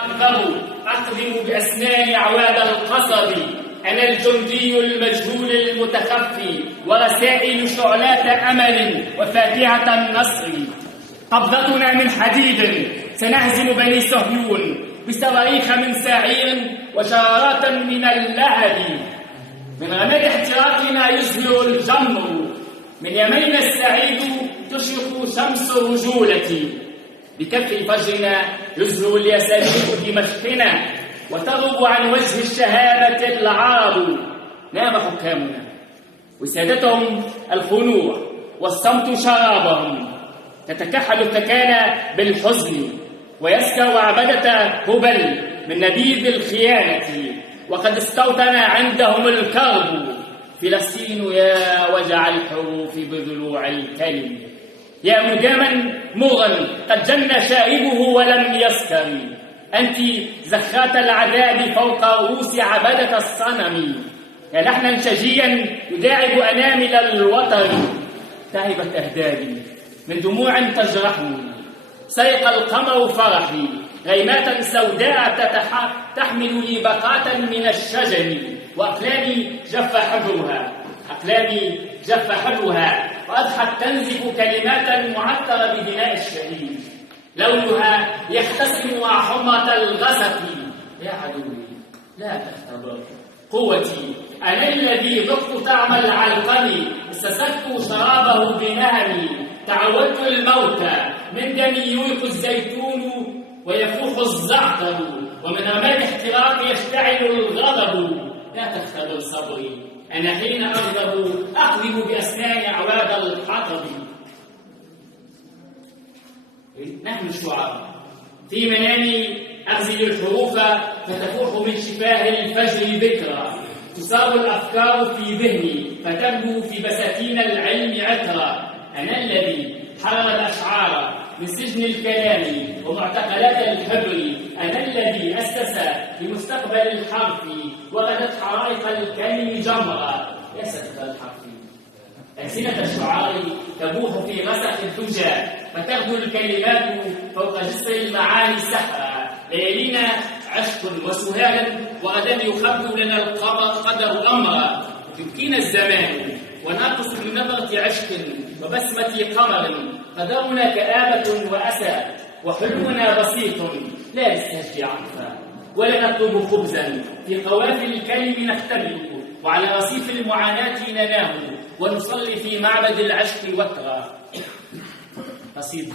أقدم بأسنان عواد القصب، أنا الجندي المجهول المتخفي، ورسائل شعلات أمل وفاكهة النصر. قبضتنا من حديد، سنهزم بني صهيون بصواريخ من سعير وشرارات من اللهب. من رماد احتراقنا يزهر الجمر، من يمين السعيد تشرق شمس الرجولة. بكف فجرنا يزهر الياسمين في مشقنا، وتغرب عن وجه الشهامة العرب. نام حكامنا وسادتهم الخنوع والصمت شرابهم، تتكحل التكانة بالحزن ويسكر عبدة هبل من نبيذ الخيانة، وقد استوطن عندهم الكرب. فلسطين يا وجع الحروف بضلوع الكلم، يا مداما مغا قد جن شاربه ولم يسكر. أنت زخات العذاب فوق رؤوس عبدة الصنم، يا لحنا شجيا يداعب أنامل الوتر. تعبت أهدابي من دموع تجرحني، سيق القمر فرحي غيمات سوداء تحمل لي بقاة من الشجن. وأقلامي جف حبرها، أقلامي جف حبرها، وأضحت تنزف كلمات معطرة بدماء الشهيد. لونها يختسم مع حمرة الغسق. يا عدوي لا تختبر قوتي، أنا الذي ذقت طعم العلقم، استسقت شرابه بنهري. تعودت الموت من دمي يوقظ الزيتون ويفوح الزعتر، ومن رماد احتراق يشتعل الغضب. لا تختبر صبري، أنا حين أغضب أقلب بأسنان عواد الحطب. نحن الشعراء في منامي أغزل الحروف فتفوح من شفاه الفجر ذكرى، تصاب الأفكار في ذهني فتبدو في بساتين العلم عطرا. أنا الذي حرر الأشعار من سجن الكلام ومعتقلات الحبر، أنا الذي أسس لمستقبل الحرف وغدت حرائق الكلم جمرا. يا سقف الحرف، ألسنة الشعار تبوح في غسق الدجى، فتغدو الكلمات فوق جسر المعاني سحرا. ليالينا عشق وسهالا، وغدا يخبر لنا القدر أمرا. يبكينا الزمان وناقص من نظرة عشق وبسمة قمر، قدرنا كآبة وأسى وحلمنا بسيط لا للسهج عطفا. ولا نطلب خبزا في قوافل الكلم نختبئ، وعلى رصيف المعاناة ننام ونصلي في معبد العشق وترا. قصيد